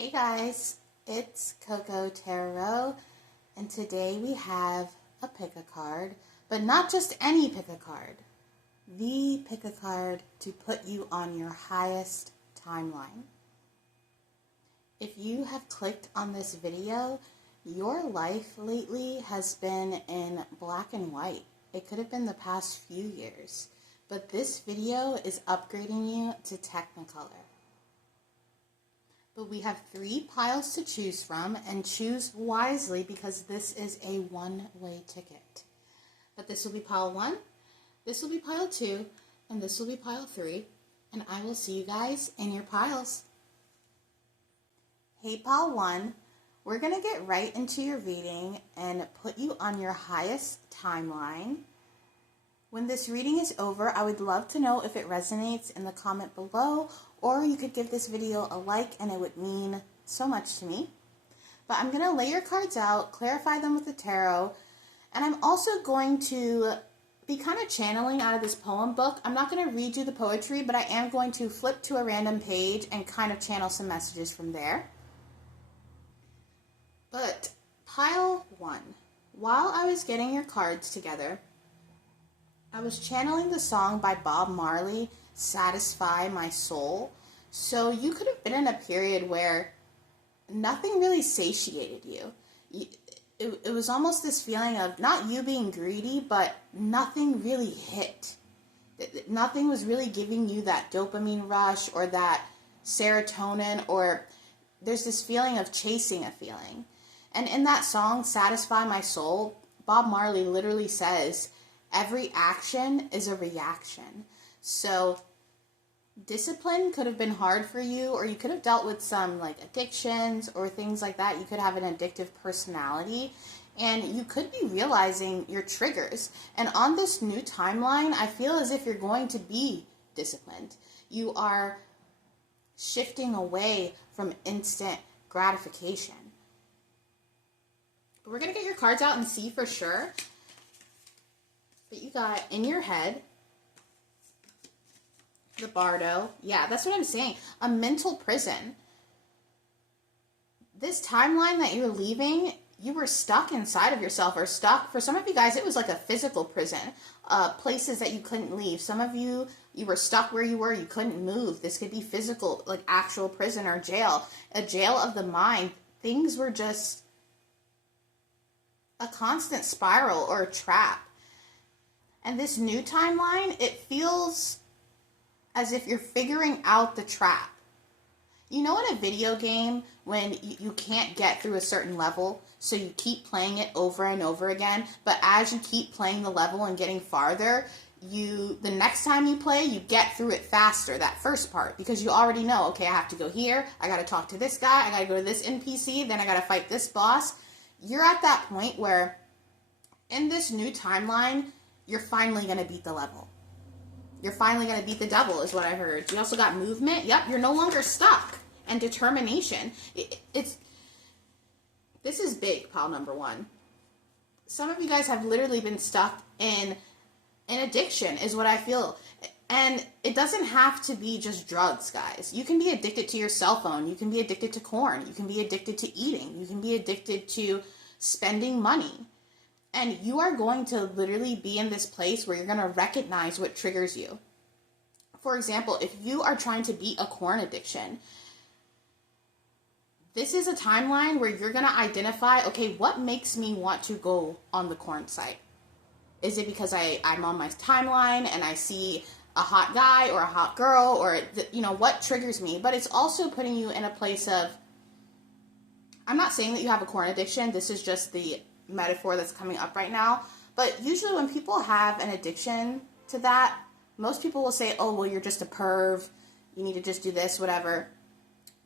Hey guys, it's Coco Tarot, and today we have a pick-a-card, but not just any pick-a-card. The pick-a-card to put you on your highest timeline. If you have clicked on this video, your life lately has been in black and white. It could have been the past few years, but this video is upgrading you to Technicolor. But we have 3 piles to choose from, and choose wisely because this is a one-way ticket. But this will be pile 1, this will be pile 2, and this will be pile 3, and I will see you guys in your piles. Hey pile 1, we're going to get right into your reading and put you on your highest timeline. When this reading is over, I would love to know if it resonates in the comment below, or you could give this video a like and it would mean so much to me. But I'm going to lay your cards out, clarify them with the tarot, and I'm also going to be kind of channeling out of this poem book. I'm not going to read you the poetry, but I am going to flip to a random page and kind of channel some messages from there. But pile 1, while I was getting your cards together, I was channeling the song by Bob Marley, Satisfy My Soul. So you could have been in a period where nothing really satiated you. It was almost this feeling of not you being greedy, but nothing really hit. Nothing was really giving you that dopamine rush or that serotonin, or there's this feeling of chasing a feeling. And in that song, Satisfy My Soul, Bob Marley literally says, every action is a reaction. So discipline could have been hard for you, or you could have dealt with some like addictions or things like that. You could have an addictive personality, and you could be realizing your triggers. And on this new timeline, I feel as if you're going to be disciplined. You are shifting away from instant gratification. But we're going to get your cards out and see for sure. But you got in your head, the Bardo. Yeah, that's what I'm saying. A mental prison. This timeline that you're leaving, you were stuck inside of yourself, or stuck. For some of you guys, it was like a physical prison. Places that you couldn't leave. Some of you, you were stuck where you were. You couldn't move. This could be physical, like actual prison or jail. A jail of the mind. Things were just a constant spiral or a trap. And this new timeline, it feels as if you're figuring out the trap. You know, in a video game, when you can't get through a certain level, so you keep playing it over and over again, but as you keep playing the level and getting farther, the next time you play, you get through it faster, that first part, because you already know, okay, I have to go here, I gotta talk to this guy, I gotta go to this NPC, then I gotta fight this boss. You're at that point where, in this new timeline, you're finally going to beat the level. You're finally going to beat the devil, is what I heard. You also got movement. Yep, you're no longer stuck. And determination. This is big, pile number 1. Some of you guys have literally been stuck in addiction, is what I feel. And it doesn't have to be just drugs, guys. You can be addicted to your cell phone. You can be addicted to corn. You can be addicted to eating. You can be addicted to spending money. And you are going to literally be in this place where you're going to recognize what triggers you. For example, if you are trying to beat a corn addiction, this is a timeline where you're going to identify, okay, what makes me want to go on the corn site? Is it because I'm on my timeline and I see a hot guy or a hot girl, or, what triggers me? But it's also putting you in a place of, I'm not saying that you have a corn addiction. This is just the metaphor that's coming up right now. But usually when people have an addiction to that, most people will say, oh, well, you're just a perv, you need to just do this, whatever.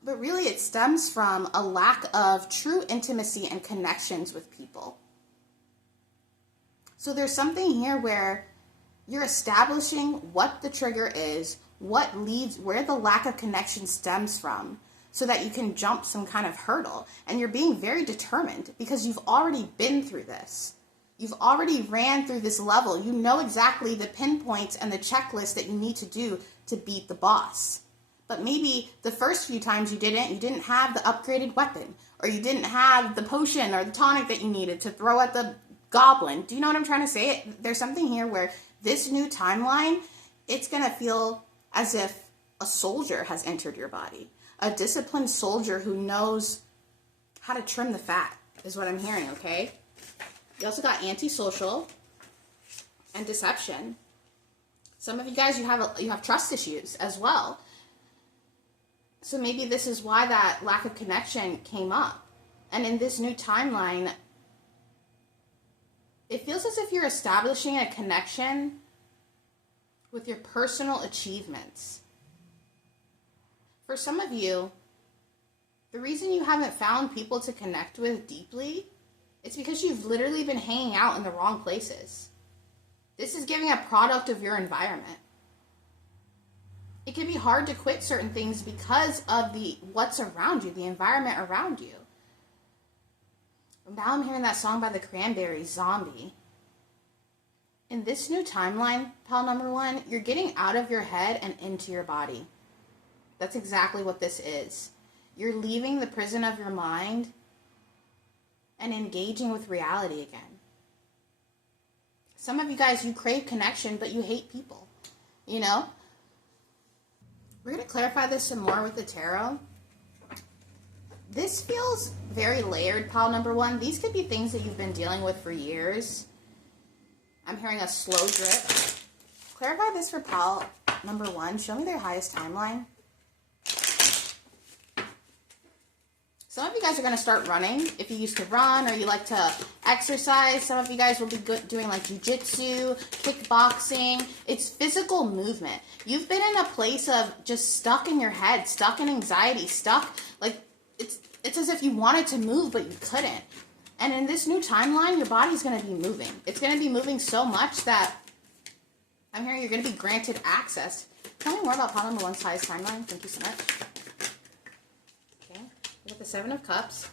But really it stems from a lack of true intimacy and connections with people. So there's something here where you're establishing what the trigger is, where the lack of connection stems from, so that you can jump some kind of hurdle. And you're being very determined because you've already been through this. You've already ran through this level. You know exactly the pinpoints and the checklist that you need to do to beat the boss. But maybe the first few times you didn't have the upgraded weapon, or you didn't have the potion or the tonic that you needed to throw at the goblin. Do you know what I'm trying to say? There's something here where this new timeline, it's going to feel as if a soldier has entered your body. A disciplined soldier who knows how to trim the fat is what I'm hearing, okay? You also got antisocial and deception. Some of you guys, you have trust issues as well. So maybe this is why that lack of connection came up. And in this new timeline, it feels as if you're establishing a connection with your personal achievements. For some of you, the reason you haven't found people to connect with deeply is because you've literally been hanging out in the wrong places. This is giving a product of your environment. It can be hard to quit certain things because of what's around you, the environment around you. Now I'm hearing that song by the Cranberries, Zombie. In this new timeline, pal number one, you're getting out of your head and into your body. That's exactly what this is. You're leaving the prison of your mind and engaging with reality again. Some of you guys, you crave connection, but you hate people. You know? We're going to clarify this some more with the tarot. This feels very layered, pal number one. These could be things that you've been dealing with for years. I'm hearing a slow drip. Clarify this for pal number one. Show me their highest timeline. Some of you guys are going to start running. If you used to run or you like to exercise, some of you guys will be doing like jujitsu, kickboxing. It's physical movement. You've been in a place of just stuck in your head, stuck in anxiety, stuck, like it's as if you wanted to move, but you couldn't. And in this new timeline, your body's going to be moving. It's going to be moving so much that I'm hearing you're going to be granted access. Tell me more about pile number one's highest timeline. Thank you so much. Okay. We got the Seven of Cups,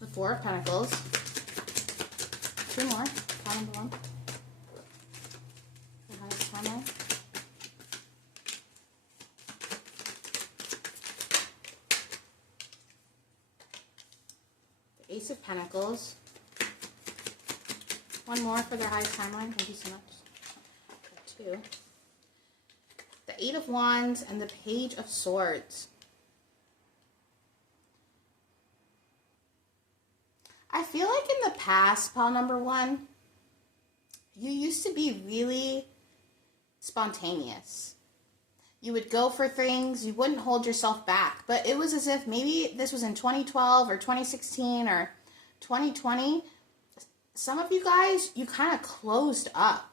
the Four of Pentacles, two more, pile number one. The highest timeline. Ace of Pentacles. One more for their highest timeline. Thank you so much. Two. The Eight of Wands and the Page of Swords. I feel like in the past, pile number one, you used to be really spontaneous. You would go for things, you wouldn't hold yourself back. But it was as if maybe this was in 2012 or 2016 or 2020. Some of you guys, you kind of closed up.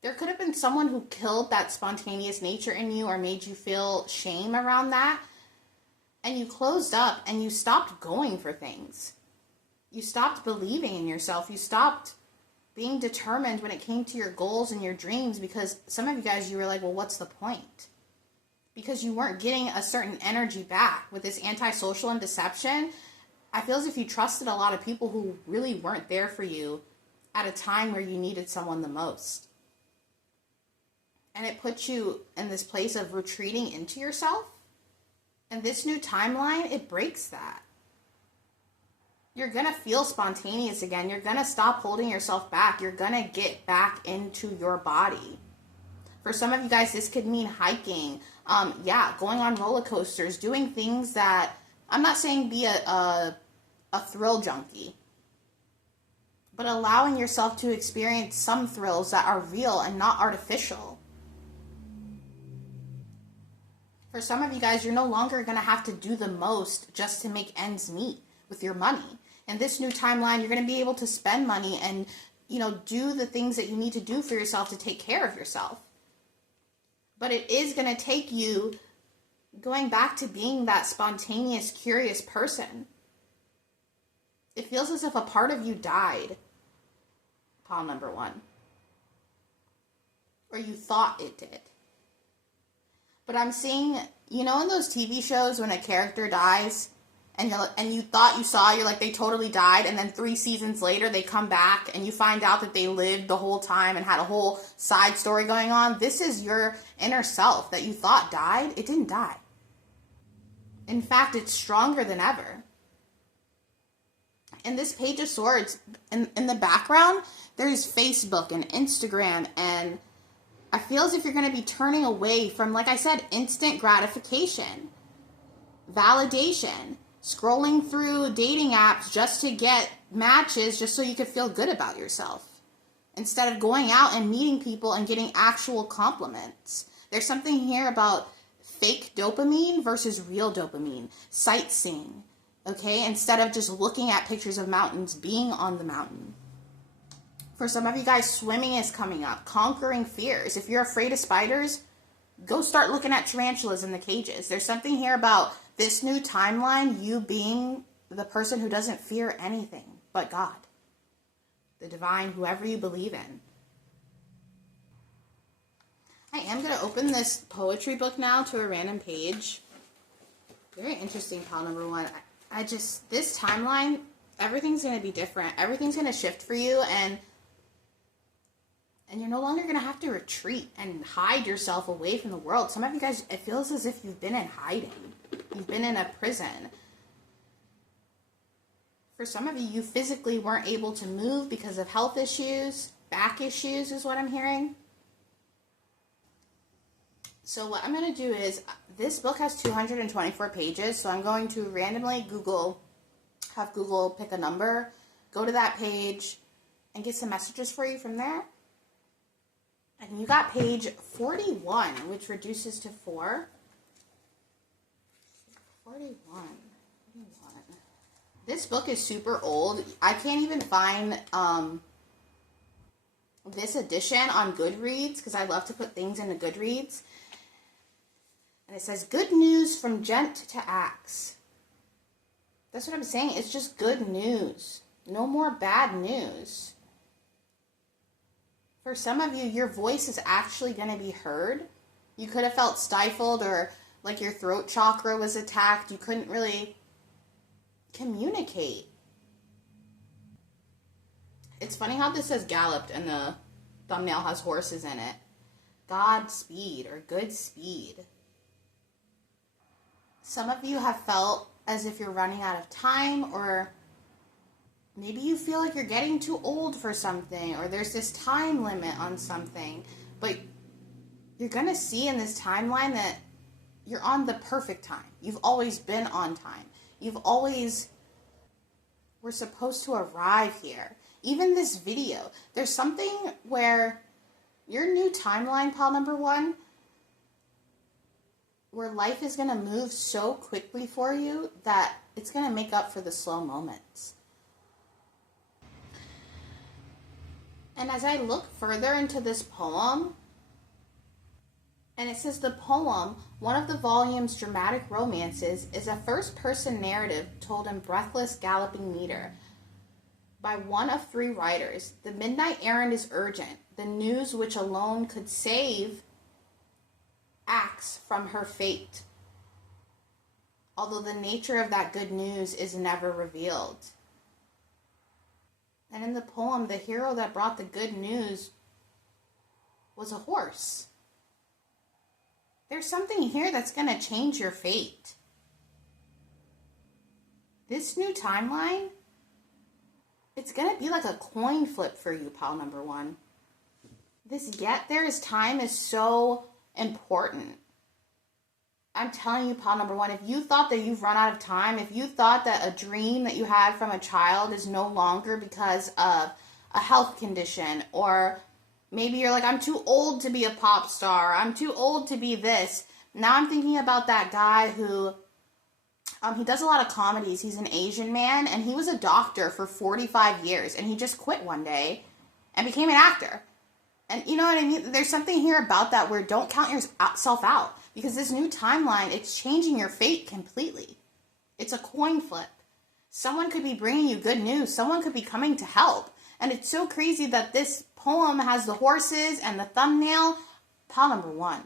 There could have been someone who killed that spontaneous nature in you or made you feel shame around that. And you closed up and you stopped going for things. You stopped believing in yourself. You stopped being determined when it came to your goals and your dreams, because some of you guys, you were like, well, what's the point? Because you weren't getting a certain energy back. With this antisocial and deception, I feel as if you trusted a lot of people who really weren't there for you at a time where you needed someone the most. And it put you in this place of retreating into yourself. And this new timeline, it breaks that. You're going to feel spontaneous again. You're going to stop holding yourself back. You're going to get back into your body. For some of you guys, this could mean hiking. Going on roller coasters, doing things that, I'm not saying be a thrill junkie, but allowing yourself to experience some thrills that are real and not artificial. For some of you guys, you're no longer going to have to do the most just to make ends meet with your money. In this new timeline, you're going to be able to spend money and, do the things that you need to do for yourself to take care of yourself. But it is going to take you going back to being that spontaneous, curious person. It feels as if a part of you died, pile number one. Or you thought it did. But I'm seeing, in those TV shows when a character dies, and you thought you saw, you're like, they totally died, and then 3 seasons later they come back and you find out that they lived the whole time and had a whole side story going on. This is your inner self that you thought died. It didn't die. In fact, it's stronger than ever. In this Page of Swords, in the background, there's Facebook and Instagram, and I feel as if you're going to be turning away from, like I said, instant gratification, validation, scrolling through dating apps just to get matches, just so you could feel good about yourself, instead of going out and meeting people and getting actual compliments. There's something here about fake dopamine versus real dopamine, sightseeing, okay? Instead of just looking at pictures of mountains, being on the mountain. For some of you guys, swimming is coming up, conquering fears. If you're afraid of spiders, go start looking at tarantulas in the cages. There's something here about this new timeline, you being the person who doesn't fear anything but God, the divine, whoever you believe in. I am going to open this poetry book now to a random page. Very interesting, pile number 1. I just, this timeline, everything's going to be different. Everything's going to shift for you, and you're no longer going to have to retreat and hide yourself away from the world. Some of you guys, it feels as if you've been in hiding. You've been in a prison. For some of you, you physically weren't able to move because of health issues, back issues is what I'm hearing. So what I'm going to do is, this book has 224 pages, so I'm going to randomly have Google pick a number, go to that page, and get some messages for you from there. And you got page 41, which reduces to 4. 41. This book is super old. I can't even find this edition on Goodreads, because I love to put things into Goodreads. And it says, good news from Gent to Axe. That's what I'm saying. It's just good news. No more bad news. For some of you, your voice is actually going to be heard. You could have felt stifled, or like your throat chakra was attacked. You couldn't really communicate. It's funny how this says galloped and the thumbnail has horses in it. Godspeed, or good speed. Some of you have felt as if you're running out of time, or maybe you feel like you're getting too old for something, or there's this time limit on something. But you're going to see in this timeline that you're on the perfect time. You've always been on time. We're supposed to arrive here. Even this video, there's something where your new timeline, pile number 1, where life is going to move so quickly for you that it's going to make up for the slow moments. And as I look further into this poem, and it says the poem, one of the volume's dramatic romances, is a first-person narrative told in breathless, galloping meter by one of 3 writers. The midnight errand is urgent. The news which alone could save Axe from her fate, although the nature of that good news is never revealed. And in the poem, the hero that brought the good news was a horse. There's something here that's going to change your fate. This new timeline, it's going to be like a coin flip for you, pile number 1. This get there is time is so important. I'm telling you, pile number 1, if you thought that you've run out of time, if you thought that a dream that you had from a child is no longer because of a health condition, or maybe you're like, I'm too old to be a pop star, I'm too old to be this. Now I'm thinking about that guy who, he does a lot of comedies. He's an Asian man, and he was a doctor for 45 years, and he just quit one day and became an actor. And you know what I mean? There's something here about that where don't count yourself out. Because this new timeline, it's changing your fate completely. It's a coin flip. Someone could be bringing you good news. Someone could be coming to help. And it's so crazy that this poem has the horses and the thumbnail. Pile number 1.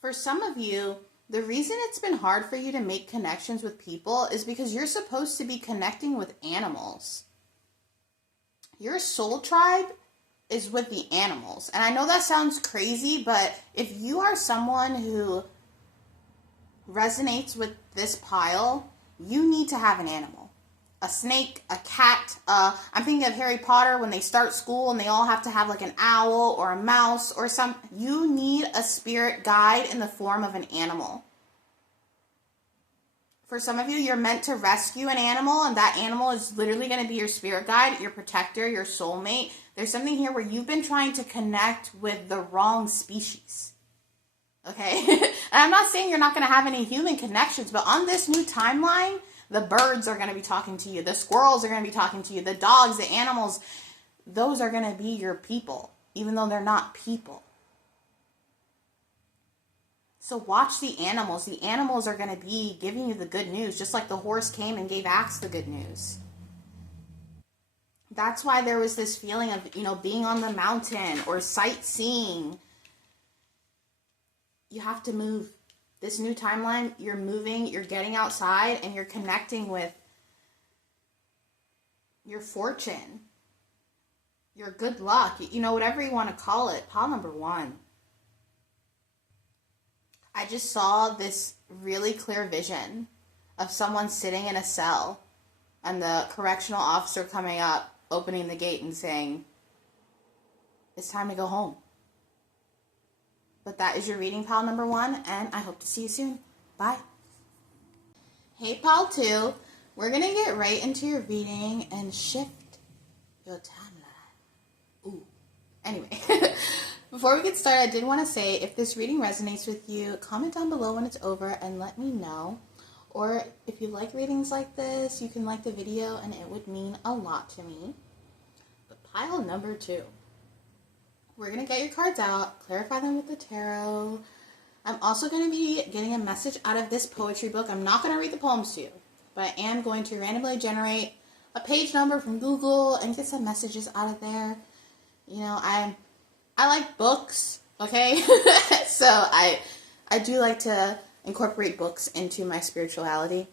For some of you, The reason it's been hard for you to make connections with people is because you're supposed to be connecting with animals. Your soul tribe is with the animals. And I know that sounds crazy, but if you are someone who resonates with this pile, you need to have an animal. A snake, a cat. I'm thinking of Harry Potter when they start school and they all have to have like an owl or a mouse or some. You need a spirit guide in the form of an animal. For some of you, you're meant to rescue an animal, and that animal is literally going to be your spirit guide, your protector, your soulmate. There's something here where you've been trying to connect with the wrong species. Okay? And I'm not saying you're not going to have any human connections, but on this new timeline, the birds are going to be talking to you. The squirrels are going to be talking to you. The dogs, the animals, those are going to be your people, even though they're not people. So watch the animals. The animals are going to be giving you the good news, just like the horse came and gave Axe the good news. That's why there was this feeling of, being on the mountain or sightseeing. You have to move. This new timeline, you're moving, you're getting outside, and you're connecting with your fortune, your good luck, whatever you want to call it. Pile number 1. I just saw this really clear vision of someone sitting in a cell and the correctional officer coming up, opening the gate and saying, it's time to go home. But that is your reading, pile number 1, and I hope to see you soon. Bye. Hey, pile 2. We're going to get right into your reading and shift your timeline. Ooh. Anyway. Before we get started, I did want to say, if this reading resonates with you, comment down below when it's over and let me know. Or if you like readings like this, you can like the video and it would mean a lot to me. But pile number 2. We're going to get your cards out, clarify them with the tarot. I'm also going to be getting a message out of this poetry book. I'm not going to read the poems to you, but I am going to randomly generate a page number from Google and get some messages out of there. I like books, okay? So I do like to incorporate books into my spirituality.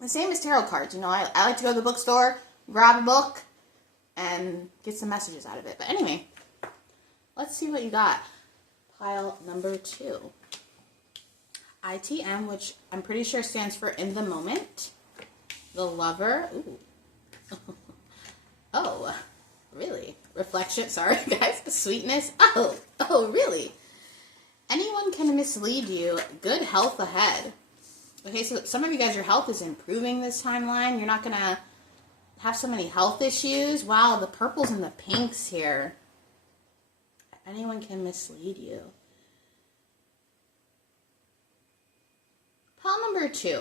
The same as tarot cards, I like to go to the bookstore, grab a book, and get some messages out of it. But anyway, let's see what you got. Pile number 2. ITM, which I'm pretty sure stands for in the moment. The Lover. Ooh. Oh, really? Reflection, sorry guys, sweetness, oh, really? Anyone can mislead you, good health ahead. Okay, so some of you guys, your health is improving this timeline. You're not going to have so many health issues. Wow, the purples and the pinks here. Anyone can mislead you. Pile number 2.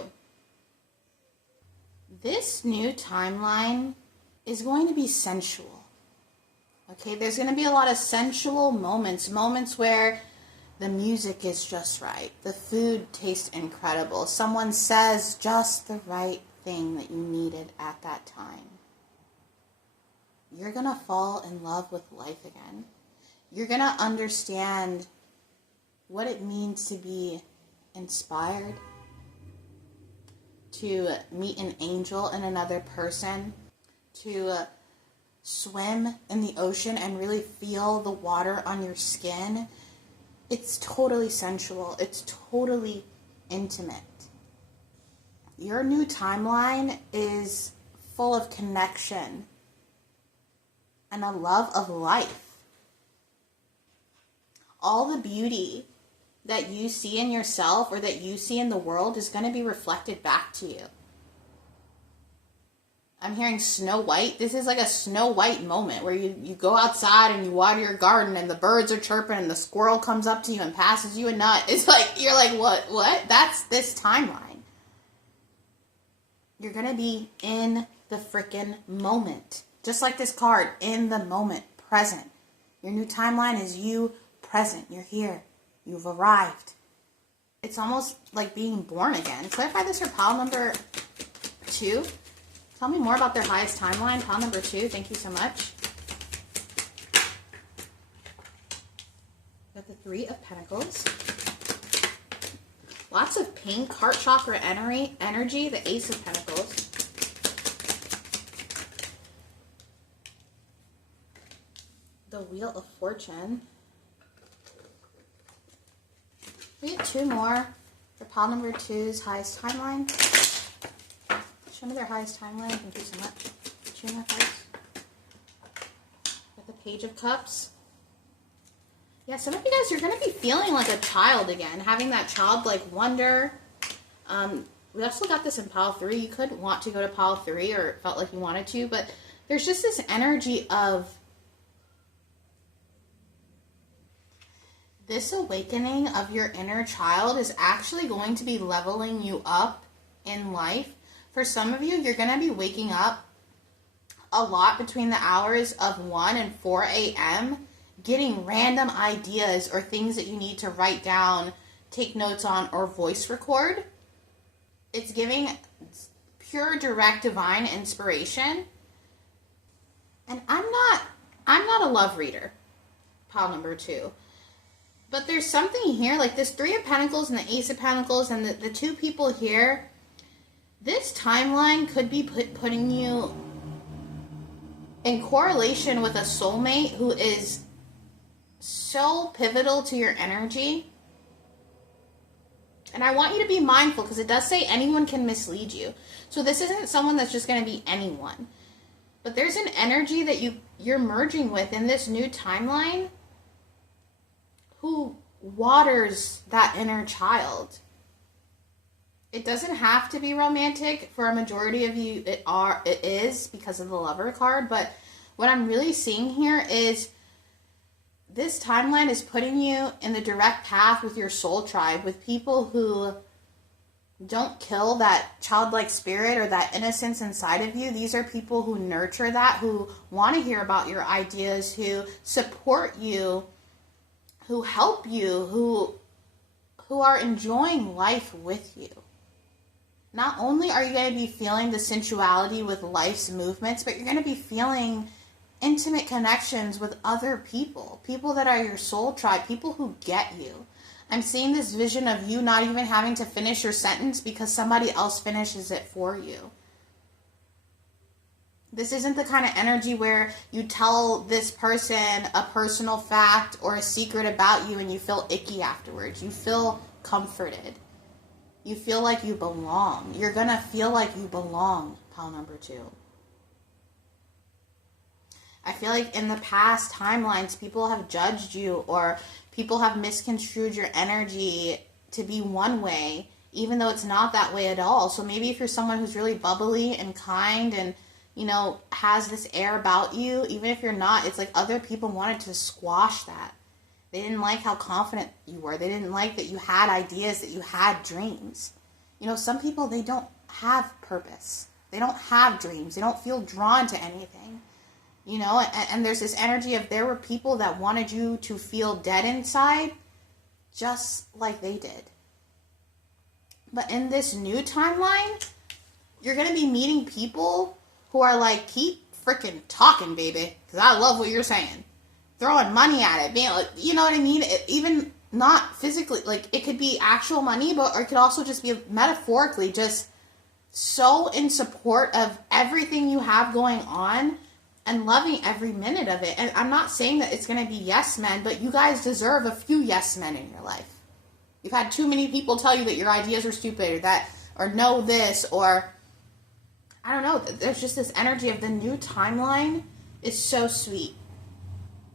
This new timeline is going to be sensual. Okay, there's going to be a lot of sensual moments where the music is just right. The food tastes incredible. Someone says just the right thing that you needed at that time. You're going to fall in love with life again. You're going to understand what it means to be inspired, to meet an angel in another person, to swim in the ocean and really feel the water on your skin. It's totally sensual. It's totally intimate. Your new timeline is full of connection and a love of life. All the beauty that you see in yourself or that you see in the world is going to be reflected back to you. I'm hearing Snow White. This is like a Snow White moment where you go outside and you water your garden and the birds are chirping and the squirrel comes up to you and passes you a nut. It's like, you're like, what? That's this timeline. You're going to be in the frickin' moment. Just like this card, in the moment, present. Your new timeline is you present. You're here. You've arrived. It's almost like being born again. Clarify this for pile number 2. Tell me more about their highest timeline. Pile number 2. Thank you so much. Got the 3 of Pentacles. Lots of pink, heart chakra energy, the Ace of Pentacles. The Wheel of Fortune. We get 2 more for pile number 2's highest timeline. Show me their highest timeline. Thank you so much. 2 more cards. Got the Page of Cups. Yeah, some of you guys, you're going to be feeling like a child again, having that childlike wonder. We also got this in pile 3. You could want to go to pile 3 or felt like you wanted to, but there's just this energy of this awakening of your inner child is actually going to be leveling you up in life. For some of you, you're going to be waking up a lot between the hours of 1 and 4 a.m., getting random ideas or things that you need to write down, take notes on, or voice record. It's giving pure, direct, divine inspiration. And I'm not a love reader, pile number 2. But there's something here, like this 3 of Pentacles and the Ace of Pentacles and the 2 people here. This timeline could be putting you in correlation with a soulmate who is so pivotal to your energy. And I want you to be mindful because it does say anyone can mislead you. So this isn't someone that's just going to be anyone. But there's an energy that you're merging with in this new timeline who waters that inner child. It doesn't have to be romantic. For a majority of you, it is because of the Lover card. But what I'm really seeing here is this timeline is putting you in the direct path with your soul tribe, with people who don't kill that childlike spirit or that innocence inside of you. These are people who nurture that, who want to hear about your ideas, who support you, who help you, who are enjoying life with you. Not only are you going to be feeling the sensuality with life's movements, but you're going to be feeling intimate connections with other people. People that are your soul tribe, people who get you. I'm seeing this vision of you not even having to finish your sentence because somebody else finishes it for you. This isn't the kind of energy where you tell this person a personal fact or a secret about you and you feel icky afterwards. You feel comforted. You feel like you belong. You're going to feel like you belong, pile number 2. I feel like in the past timelines, people have judged you or people have misconstrued your energy to be one way, even though it's not that way at all. So maybe if you're someone who's really bubbly and kind and, you know, has this air about you, even if you're not, it's like other people wanted to squash that. They didn't like how confident you were. They didn't like that you had ideas, that you had dreams. You know, some people, they don't have purpose. They don't have dreams. They don't feel drawn to anything. You know, and there's this energy of there were people that wanted you to feel dead inside just like they did. But in this new timeline, you're going to be meeting people who are like, keep freaking talking, baby, because I love what you're saying. Throwing money at it, being like, you know what I mean? Even not physically, like it could be actual money, but or it could also just be metaphorically just so in support of everything you have going on and loving every minute of it. And I'm not saying that it's going to be yes men, but you guys deserve a few yes men in your life. You've had too many people tell you that your ideas are stupid or know this, or I don't know. There's just this energy of the new timeline is so sweet.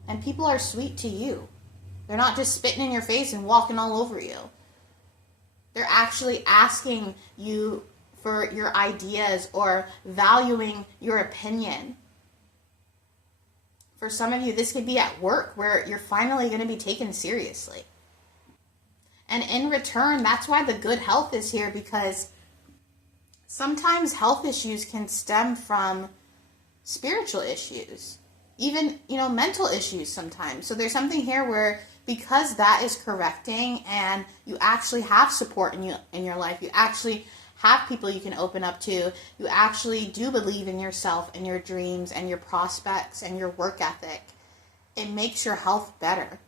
And people are sweet to you. They're not just spitting in your face and walking all over you. They're actually asking you for your ideas or valuing your opinion. For some of you, this could be at work where you're finally going to be taken seriously. And in return, that's why the good health is here, because sometimes health issues can stem from spiritual issues. Even, you know, mental issues sometimes. So there's something here where because that is correcting and you actually have support in your life, you actually have people you can open up to, you actually do believe in yourself and your dreams and your prospects and your work ethic, it makes your health better.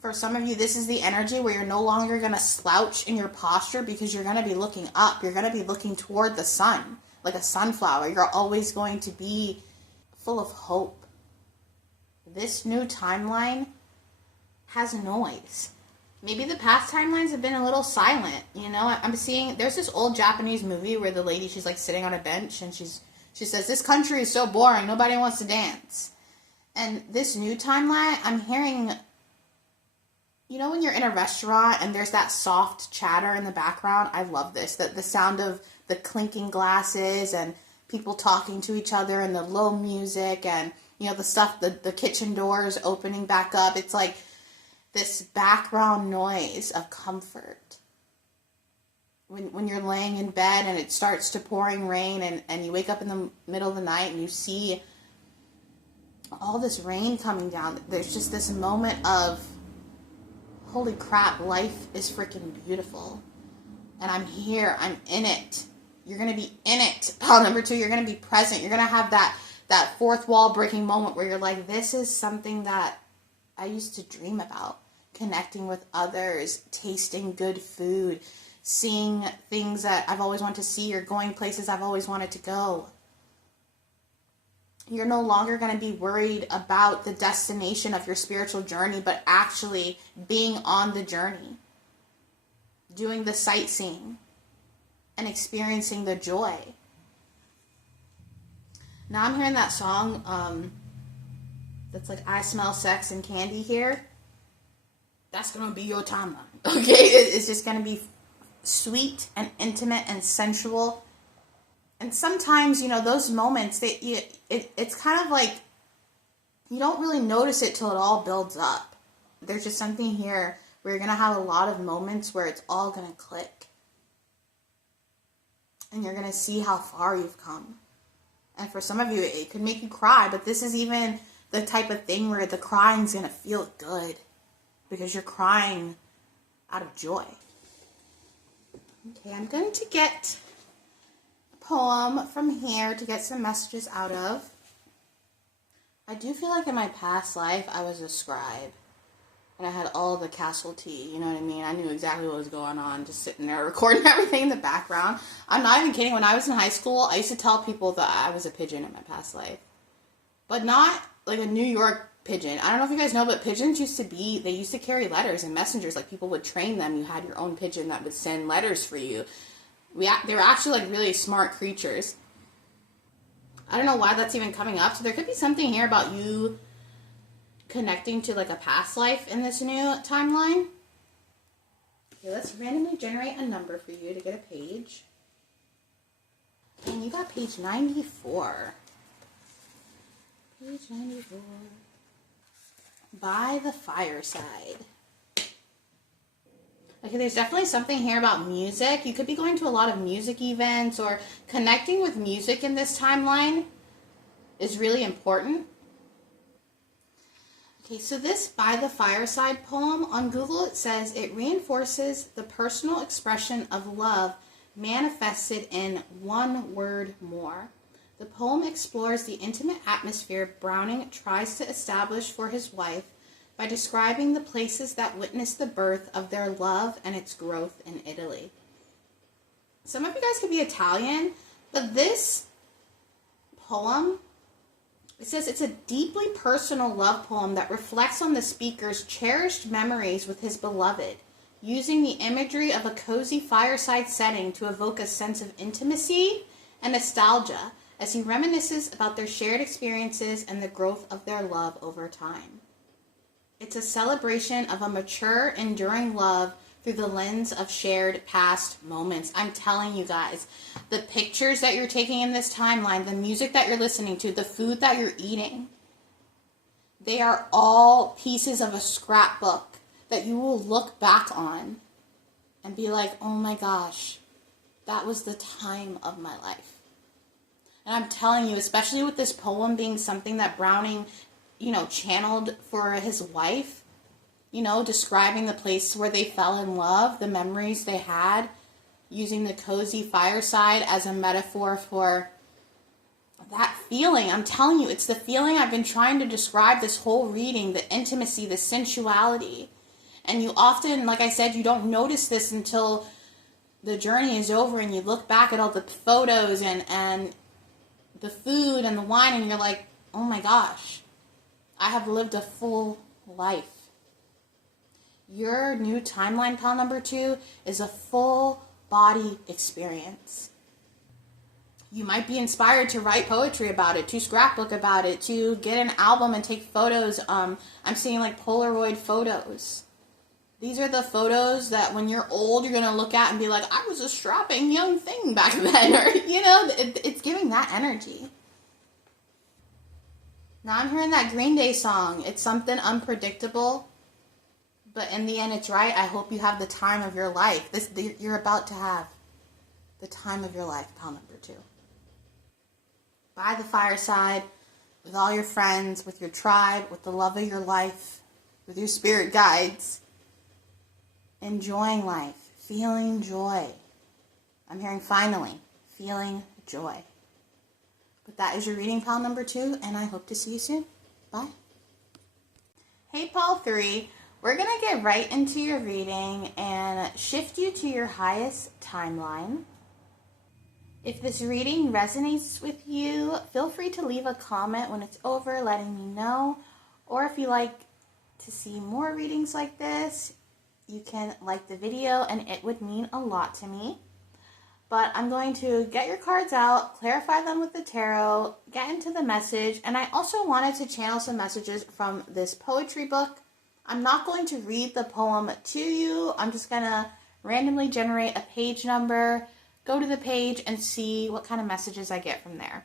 For some of you, this is the energy where you're no longer going to slouch in your posture because you're going to be looking up. You're going to be looking toward the sun, like a sunflower. You're always going to be full of hope. This new timeline has noise. Maybe the past timelines have been a little silent. You know, I'm seeing, there's this old Japanese movie where the lady, she's like sitting on a bench and she says, "This country is so boring. Nobody wants to dance." And this new timeline, I'm hearing, you know, when you're in a restaurant and there's that soft chatter in the background. I love this. The sound of the clinking glasses and people talking to each other and the low music and, you know, the stuff, the kitchen doors opening back up. It's like this background noise of comfort. When you're laying in bed and it starts to pouring rain and you wake up in the middle of the night and you see all this rain coming down, there's just this moment of, holy crap, life is freaking beautiful. And I'm here, I'm in it. You're going to be in it. Oh, number 2, you're going to be present. You're going to have that fourth wall breaking moment where you're like, this is something that I used to dream about. Connecting with others, tasting good food, seeing things that I've always wanted to see, or going places I've always wanted to go. You're no longer going to be worried about the destination of your spiritual journey, but actually being on the journey, doing the sightseeing, and experiencing the joy. Now I'm hearing that song that's like, "I smell sex and candy here." That's going to be your timeline, okay? It's just going to be sweet and intimate and sensual. And sometimes, you know, those moments, it's kind of like you don't really notice it till it all builds up. There's just something here where you're going to have a lot of moments where it's all going to click. And you're going to see how far you've come. And for some of you, it could make you cry, but this is even the type of thing where the crying's going to feel good because you're crying out of joy. Okay, I'm going to get a poem from here to get some messages out of. I do feel like in my past life, I was a scribe. And I had all the castle tea, you know what I mean? I knew exactly what was going on, just sitting there recording everything in the background. I'm not even kidding. When I was in high school, I used to tell people that I was a pigeon in my past life. But not like a New York pigeon. I don't know if you guys know, but pigeons they used to carry letters and messengers. Like, people would train them. You had your own pigeon that would send letters for you. They were actually like really smart creatures. I don't know why that's even coming up. So there could be something here about you connecting to like a past life in this new timeline. Okay, let's randomly generate a number for you to get a page. And you got page 94. Page 94. By the fireside. Okay, there's definitely something here about music. You could be going to a lot of music events, or connecting with music in this timeline is really important. Okay, so this By the Fireside poem, on Google it says it reinforces the personal expression of love manifested in one word more. The poem explores the intimate atmosphere Browning tries to establish for his wife by describing the places that witnessed the birth of their love and its growth in Italy. Some of you guys could be Italian, but this poem, it says it's a deeply personal love poem that reflects on the speaker's cherished memories with his beloved, using the imagery of a cozy fireside setting to evoke a sense of intimacy and nostalgia as he reminisces about their shared experiences and the growth of their love over time. It's a celebration of a mature, enduring love through the lens of shared past moments. I'm telling you guys, the pictures that you're taking in this timeline, the music that you're listening to, the food that you're eating, they are all pieces of a scrapbook that you will look back on and be like, oh my gosh, that was the time of my life. And I'm telling you, especially with this poem being something that Browning, channeled for his wife, describing the place where they fell in love, the memories they had, using the cozy fireside as a metaphor for that feeling. I'm telling you, it's the feeling I've been trying to describe this whole reading, the intimacy, the sensuality. And you often, like I said, you don't notice this until the journey is over and you look back at all the photos and the food and the wine and you're like, oh my gosh, I have lived a full life. Your new timeline, pile number 2, is a full body experience. You might be inspired to write poetry about it, to scrapbook about it, to get an album and take photos. I'm seeing like Polaroid photos. These are the photos that when you're old, you're going to look at and be like, I was a strapping young thing back then. Or, it's giving that energy. Now I'm hearing that Green Day song. It's something unpredictable. But in the end, it's right. I hope you have the time of your life. You're about to have the time of your life, pile number 2. By the fireside, with all your friends, with your tribe, with the love of your life, with your spirit guides. Enjoying life, feeling joy. I'm hearing finally, feeling joy. But that is your reading, pile number 2, and I hope to see you soon. Bye. Hey, pile 3, we're going to get right into your reading and shift you to your highest timeline. If this reading resonates with you, feel free to leave a comment when it's over letting me know. Or if you like to see more readings like this, you can like the video and it would mean a lot to me. But I'm going to get your cards out, clarify them with the tarot, get into the message, and I also wanted to channel some messages from this poetry book. I'm not going to read the poem to you. I'm just going to randomly generate a page number, go to the page, and see what kind of messages I get from there.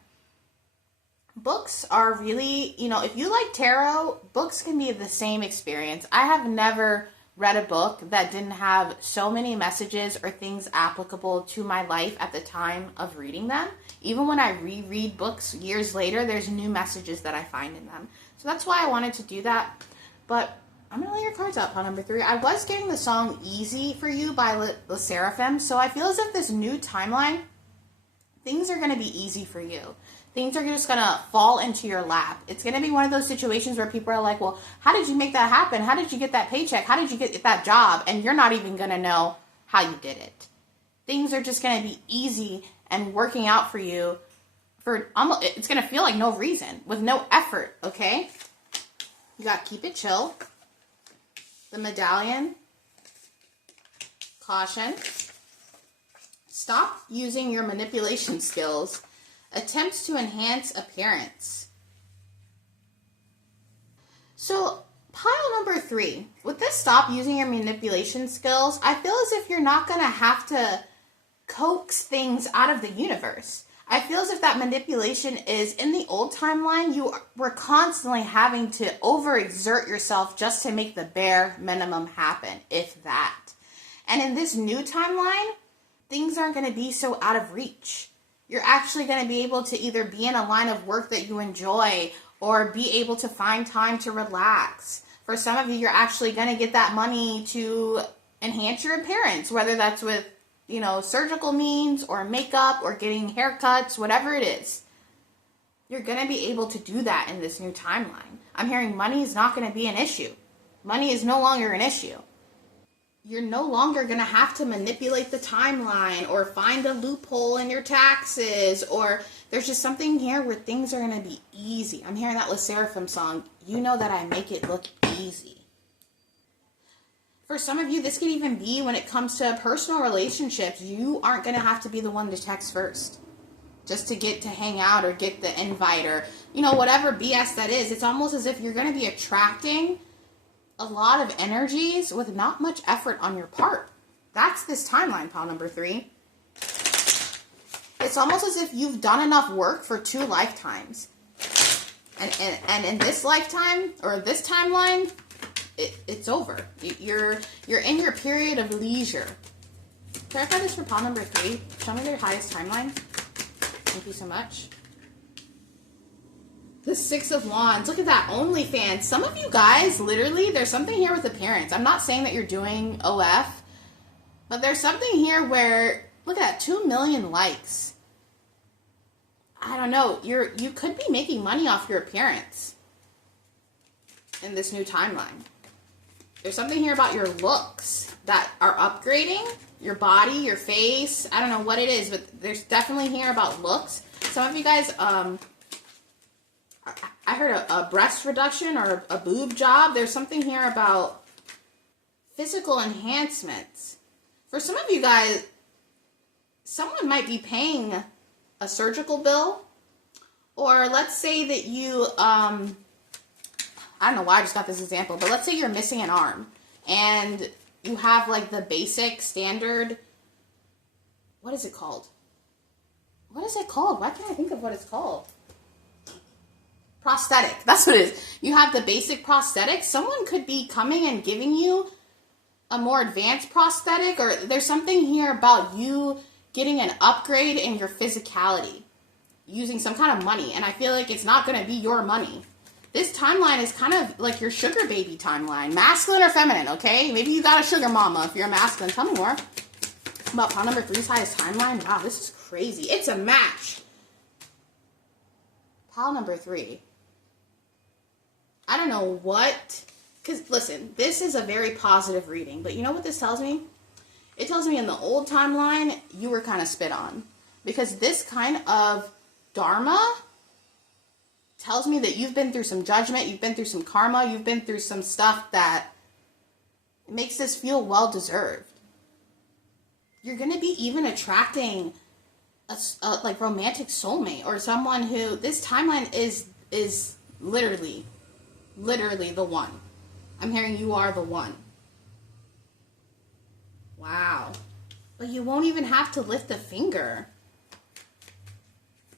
Books are really, if you like tarot, books can be the same experience. I have never read a book that didn't have so many messages or things applicable to my life at the time of reading them. Even when I reread books years later, there's new messages that I find in them. So that's why I wanted to do that. But I'm going to lay your cards out, pile number 3. I was getting the song Easy for You by the Seraphim, so I feel as if this new timeline, things are going to be easy for you. Things are just going to fall into your lap. It's going to be one of those situations where people are like, well, how did you make that happen? How did you get that paycheck? How did you get that job? And you're not even going to know how you did it. Things are just going to be easy and working out for you for almost, it's going to feel like no reason, with no effort, okay? You got Keep It Chill, the Medallion, Caution, Stop using your manipulation skills, Attempts to enhance appearance. So, pile number 3. With this stop using your manipulation skills, I feel as if you're not going to have to coax things out of the universe. I feel as if that manipulation is, in the old timeline, you were constantly having to overexert yourself just to make the bare minimum happen, if that. And in this new timeline, things aren't going to be so out of reach. You're actually going to be able to either be in a line of work that you enjoy or be able to find time to relax. For some of you, you're actually going to get that money to enhance your appearance, whether that's with, surgical means or makeup or getting haircuts, whatever it is. You're going to be able to do that in this new timeline. I'm hearing money is not going to be an issue. Money is no longer an issue. You're no longer going to have to manipulate the timeline or find a loophole in your taxes, or there's just something here where things are going to be easy. I'm hearing that Le Seraphim song, You Know That I Make It Look Easy. For some of you, this could even be when it comes to personal relationships. You aren't going to have to be the one to text first just to get to hang out or get the invite or, whatever BS that is. It's almost as if you're going to be attracting a lot of energies with not much effort on your part. That's this timeline, pile number 3. It's almost as if you've done enough work for 2 lifetimes. And in this lifetime, or this timeline, it's over. You're in your period of leisure. Clarify this for pile number 3. Show me their highest timeline. Thank you so much. The 6 of Wands. Look at that. OnlyFans. Some of you guys, literally, there's something here with appearance. I'm not saying that you're doing OF, but there's something here where, look at that, 2 million likes. I don't know. You could be making money off your appearance in this new timeline. There's something here about your looks that are upgrading. Your body, your face. I don't know what it is, but there's definitely here about looks. Some of you guys, I heard a breast reduction or a boob job. There's something here about physical enhancements. For some of you guys, someone might be paying a surgical bill. Or let's say that you, I don't know why I just got this example, but let's say you're missing an arm and you have like the basic standard, what is it called? What is it called? Why can't I think of what it's called? Prosthetic. That's what it is. You have the basic prosthetic. Someone could be coming and giving you a more advanced prosthetic, or there's something here about you getting an upgrade in your physicality using some kind of money. And I feel like it's not going to be your money. This timeline is kind of like your sugar baby timeline. Masculine or feminine, okay? Maybe you got a sugar mama if you're a masculine. Tell me more about pile number 3's highest timeline. Wow, this is crazy. It's a match. Pile number 3. I don't know what... Because, listen, this is a very positive reading. But you know what this tells me? It tells me in the old timeline, you were kind of spit on. Because this kind of dharma tells me that you've been through some judgment, you've been through some karma, you've been through some stuff that makes this feel well-deserved. You're going to be even attracting a like romantic soulmate or someone who, this timeline is literally the one. I'm hearing you are the one. Wow. But you won't even have to lift a finger.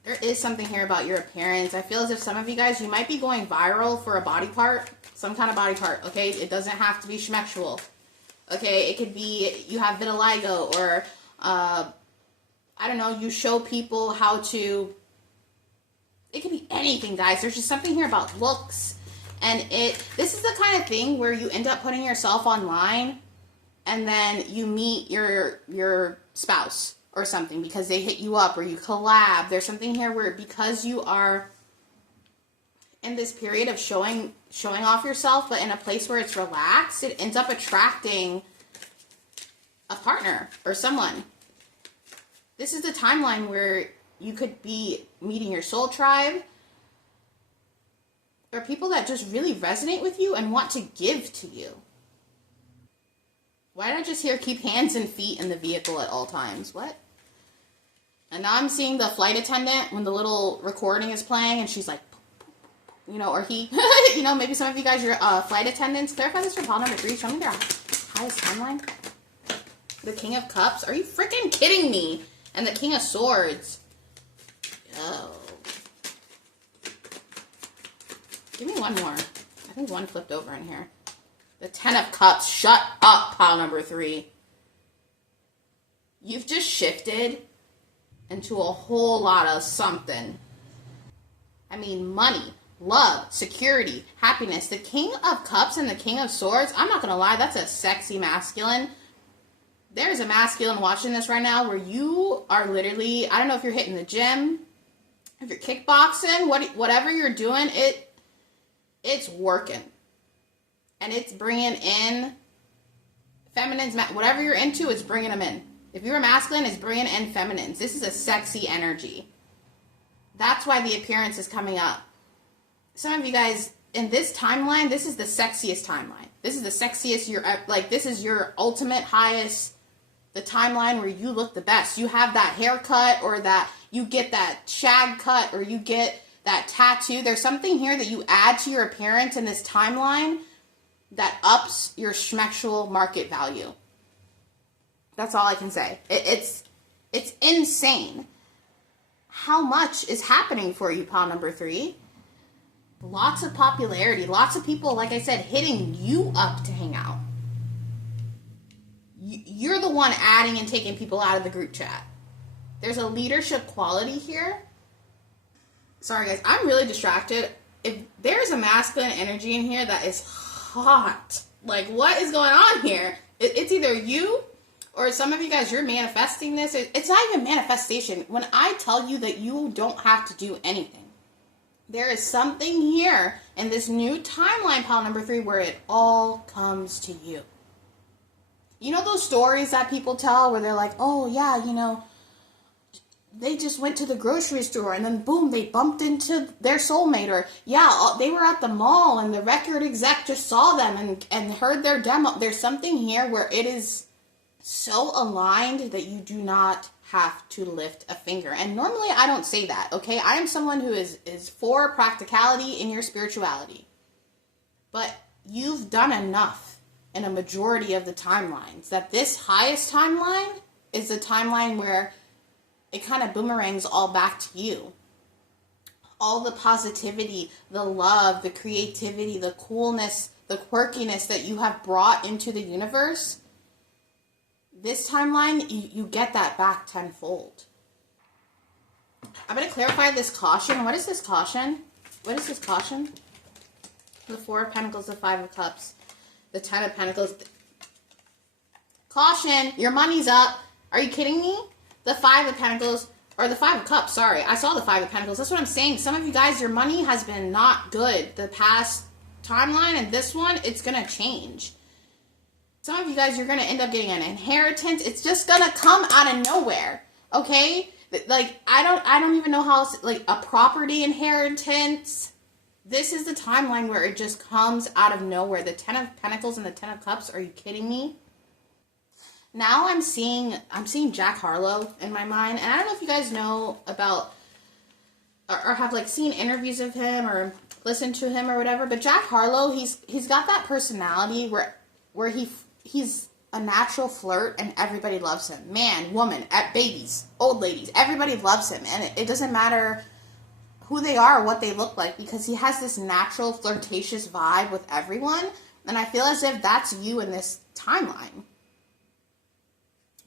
There is something here about your appearance. I feel as if some of you guys, you might be going viral for a body part. Some kind of body part, okay? It doesn't have to be schmexual. Okay? It could be you have vitiligo or, I don't know, you show people how to... It could be anything, guys. There's just something here about looks. And this is the kind of thing where you end up putting yourself online and then you meet your spouse or something because they hit you up or you collab. There's something here where because you are in this period of showing off yourself, but in a place where it's relaxed, it ends up attracting a partner or someone. This is the timeline where you could be meeting your soul tribe or people that just really resonate with you and want to give to you. Why did I just hear keep hands and feet in the vehicle at all times? What? And now I'm seeing the flight attendant when the little recording is playing and she's like, you know, or he, you know, maybe some of you guys, your flight attendants. Clarify this for pile number 3. Show me their highest timeline. The King of Cups. Are you freaking kidding me? And the King of Swords. Oh. Give me one more. I think one flipped over in here. The 10 of Cups. Shut up, pile number 3. You've just shifted into a whole lot of something. I mean, money, love, security, happiness. The King of Cups and the King of Swords, I'm not going to lie, that's a sexy masculine. There's a masculine watching this right now where you are literally, I don't know if you're hitting the gym, if you're kickboxing, whatever you're doing, it's working. And it's bringing in feminines, whatever you're into, it's bringing them in. If you're masculine, it's bringing in feminines. This is a sexy energy. That's why the appearance is coming up. Some of you guys, in this timeline, this is the sexiest timeline. This is the sexiest, this is your ultimate highest, the timeline where you look the best. You have that haircut or that, you get that shag cut or you get that tattoo. There's something here that you add to your appearance in this timeline that ups your schmexual market value. That's all I can say. It's insane how much is happening for you, pile number 3. Lots of popularity. Lots of people, like I said, hitting you up to hang out. You're the one adding and taking people out of the group chat. There's a leadership quality here. Sorry, guys. I'm really distracted. If there's a masculine energy in here that is hot, like, what is going on here? It's either you... Or some of you guys, you're manifesting this. It's not even manifestation. When I tell you that you don't have to do anything. There is something here in this new timeline, pile number 3, where it all comes to you. You know those stories that people tell where they're like, oh yeah, they just went to the grocery store and then boom, they bumped into their soulmate, or yeah, they were at the mall and the record exec just saw them and heard their demo. There's something here where it is so aligned that you do not have to lift a finger. And normally I don't say that, okay? I am someone who is for practicality in your spirituality. But you've done enough in a majority of the timelines that this highest timeline is the timeline where it kind of boomerangs all back to you. All the positivity, the love, the creativity, the coolness, the quirkiness that you have brought into the universe, this timeline, you get that back tenfold. I'm going to clarify this caution. What is this caution? What is this caution? The 4 of Pentacles, the 5 of Cups, the 10 of Pentacles. Caution, your money's up. Are you kidding me? The 5 of Pentacles, or the 5 of Cups, sorry. I saw the 5 of Pentacles. That's what I'm saying. Some of you guys, your money has been not good the past timeline, and this one, it's going to change. Some of you guys, you're going to end up getting an inheritance. It's just going to come out of nowhere, okay? Like, I don't even know how else, like, a property inheritance. This is the timeline where it just comes out of nowhere. The 10 of Pentacles and the 10 of Cups, are you kidding me? Now I'm seeing Jack Harlow in my mind, and I don't know if you guys know about or have like seen interviews of him or listened to him or whatever, but Jack Harlow, he's got that personality where he's a natural flirt and everybody loves him. Man, woman, babies, old ladies, everybody loves him, and it doesn't matter who they are or what they look like, because he has this natural flirtatious vibe with everyone, and I feel as if that's you in this timeline.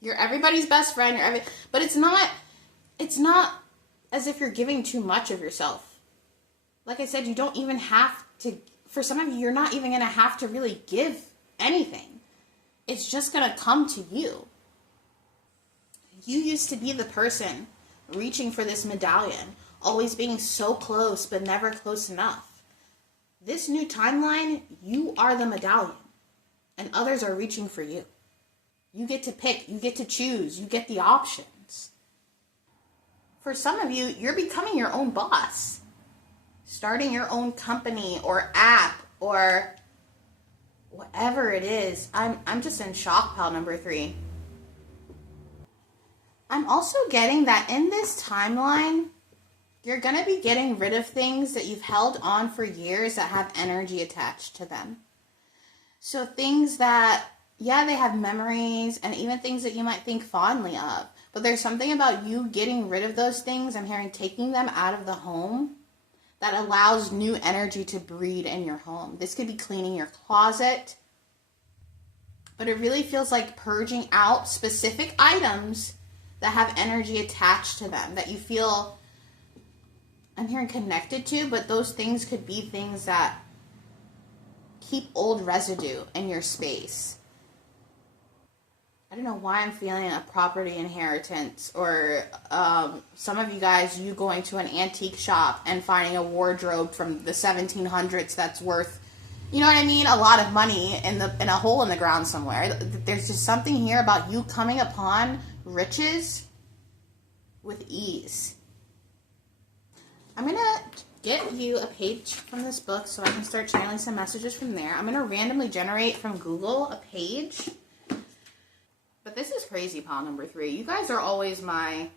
You're everybody's best friend. But it's not as if you're giving too much of yourself. Like I said, you don't even have to. For some of you, you're not even going to have to really give anything. It's just going to come to you. You used to be the person reaching for this medallion, always being so close but never close enough. This new timeline, you are the medallion, and others are reaching for you. You get to pick, you get to choose, you get the options. For some of you, you're becoming your own boss. Starting your own company or app or whatever it is. I'm just in shock, pile number 3. I'm also getting that in this timeline, you're going to be getting rid of things that you've held on for years that have energy attached to them. So things that, yeah, they have memories and even things that you might think fondly of. But there's something about you getting rid of those things, I'm hearing taking them out of the home, that allows new energy to breed in your home. This could be cleaning your closet. But it really feels like purging out specific items that have energy attached to them, that you feel, I'm hearing connected to, but those things could be things that keep old residue in your space. I don't know why I'm feeling a property inheritance, or some of you guys, you going to an antique shop and finding a wardrobe from the 1700s that's worth, you know what I mean, a lot of money in a hole in the ground somewhere. There's just something here about you coming upon riches with ease. I'm going to get you a page from this book so I can start channeling some messages from there. I'm going to randomly generate from Google a page. But this is crazy, pile number 3. You guys are always my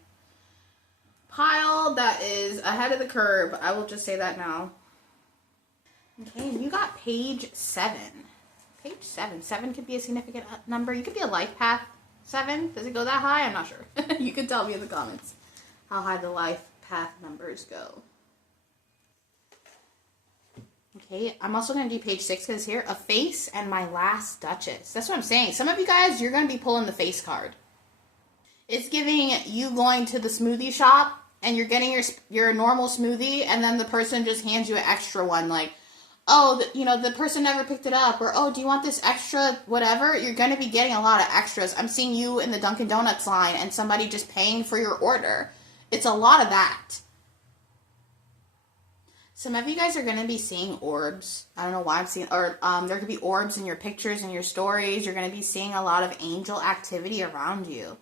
pile that is ahead of the curve. I will just say that now. Okay, and you got page 7. Page 7. 7 could be a significant number. You could be a life path 7. Does it go that high? I'm not sure. You can tell me in the comments how high the life path numbers go. Okay, I'm also going to do page 6 because here, a face and my last Duchess. That's what I'm saying. Some of you guys, you're going to be pulling the face card. It's giving you going to the smoothie shop and you're getting your normal smoothie, and then the person just hands you an extra one, like, oh, the person never picked it up, or, oh, do you want this extra whatever? You're going to be getting a lot of extras. I'm seeing you in the Dunkin' Donuts line and somebody just paying for your order. It's a lot of that. Some of you guys are going to be seeing orbs. I don't know why I'm seeing, or there could be orbs in your pictures and your stories. You're going to be seeing a lot of angel activity around you.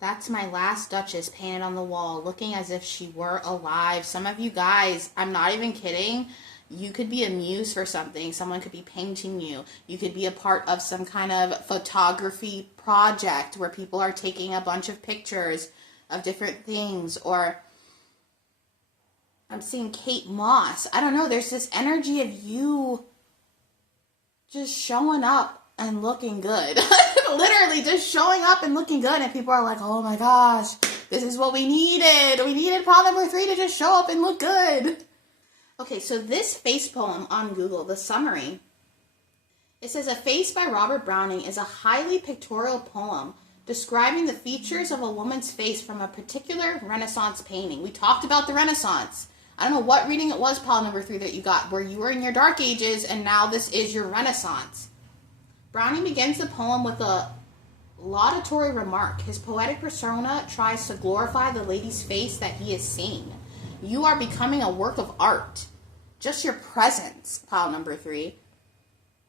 That's my last Duchess painted on the wall, looking as if she were alive. Some of you guys, I'm not even kidding, you could be a muse for something. Someone could be painting you. You could be a part of some kind of photography project where people are taking a bunch of pictures of different things, or I'm seeing Kate Moss. I don't know. There's this energy of you just showing up and looking good. Literally just showing up and looking good. And people are like, oh my gosh, this is what we needed. We needed pile number 3 to just show up and look good. Okay, so this face poem on Google, the summary, it says, A Face by Robert Browning is a highly pictorial poem describing the features of a woman's face from a particular Renaissance painting. We talked about the Renaissance. I don't know what reading it was, pile number 3, that you got, where you were in your Dark Ages and now this is your Renaissance. Browning begins the poem with a laudatory remark. His poetic persona tries to glorify the lady's face that he is seeing. You are becoming a work of art. Just your presence, pile number 3.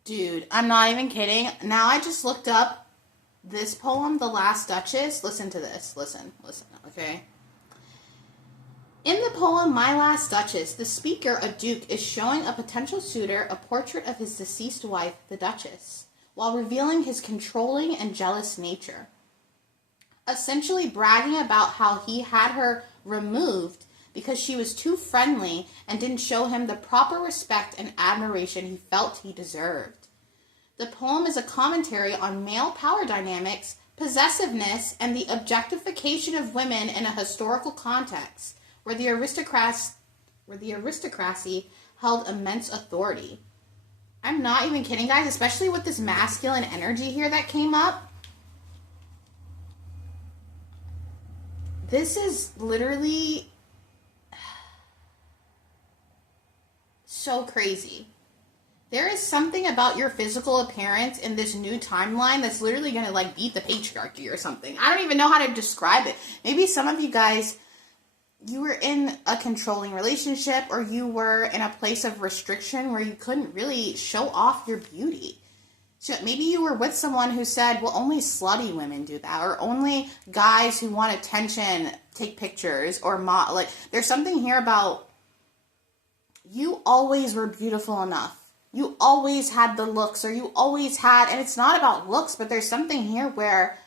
Dude, I'm not even kidding. Now I just looked up this poem, The Last Duchess. Listen to this. Listen, okay? In the poem, My Last Duchess, the speaker, a duke, is showing a potential suitor a portrait of his deceased wife, the Duchess, while revealing his controlling and jealous nature. Essentially bragging about how he had her removed because she was too friendly and didn't show him the proper respect and admiration he felt he deserved. The poem is a commentary on male power dynamics, possessiveness, and the objectification of women in a historical context, where the aristocracy held immense authority. I'm not even kidding, guys, especially with this masculine energy here that came up. This is literally so crazy. There is something about your physical appearance in this new timeline that's literally going to like beat the patriarchy or something. I don't even know how to describe it. Maybe some of you guys, you were in a controlling relationship, or you were in a place of restriction where you couldn't really show off your beauty. So maybe you were with someone who said, well, only slutty women do that, or only guys who want attention take pictures, or like there's something here about you always were beautiful enough. You always had the looks, or you always had, and it's not about looks, but there's something here where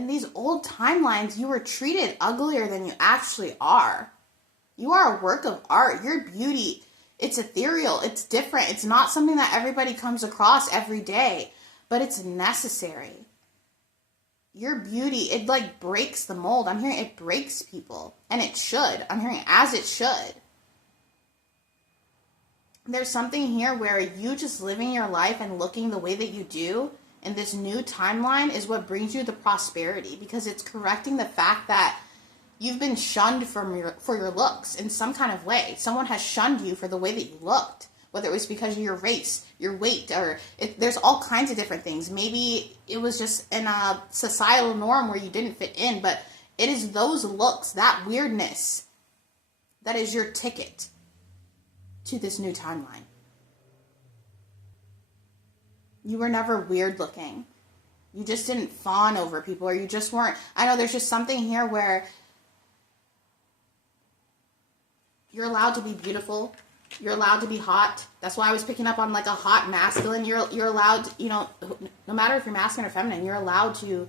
in these old timelines, you were treated uglier than you actually are. You are a work of art. Your beauty, it's ethereal. It's different. It's not something that everybody comes across every day, but it's necessary. Your beauty, it like breaks the mold. I'm hearing it breaks people, and it should. I'm hearing as it should. There's something here where you just living your life and looking the way that you do in this new timeline is what brings you the prosperity, because it's correcting the fact that you've been shunned for your looks in some kind of way. Someone has shunned you for the way that you looked, whether it was because of your race, your weight, or there's all kinds of different things. Maybe it was just in a societal norm where you didn't fit in, but it is those looks, that weirdness, that is your ticket to this new timeline. You were never weird looking. You just didn't fawn over people, or you just weren't. I know there's just something here where you're allowed to be beautiful. You're allowed to be hot. That's why I was picking up on like a hot masculine. You're allowed, no matter if you're masculine or feminine, you're allowed to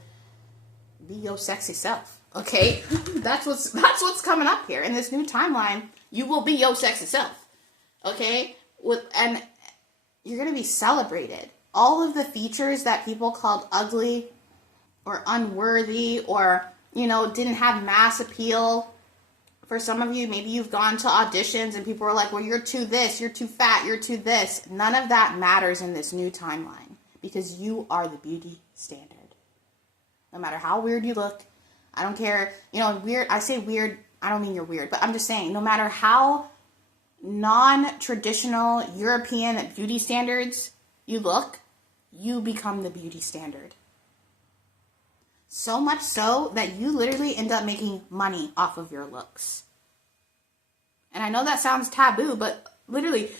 be your sexy self. Okay? That's what's coming up here. In this new timeline, you will be your sexy self. Okay? And you're going to be celebrated. All of the features that people called ugly or unworthy or, didn't have mass appeal. For some of you, maybe you've gone to auditions and people are like, well, you're too this, you're too fat, you're too this. None of that matters in this new timeline, because you are the beauty standard. No matter how weird you look, I don't care. Weird, I say weird, I don't mean you're weird, but I'm just saying, no matter how non-traditional European beauty standards you look, you become the beauty standard. So much so that you literally end up making money off of your looks. And I know that sounds taboo, but literally,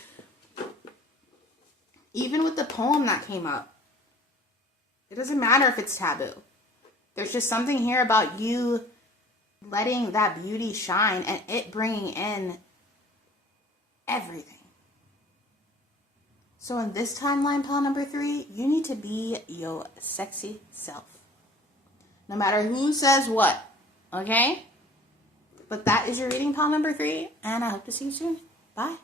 even with the poem that came up, it doesn't matter if it's taboo. There's just something here about you letting that beauty shine and it bringing in everything. So in this timeline, pile number 3, you need to be your sexy self. No matter who says what, okay? But that is your reading, pile number 3, and I hope to see you soon. Bye.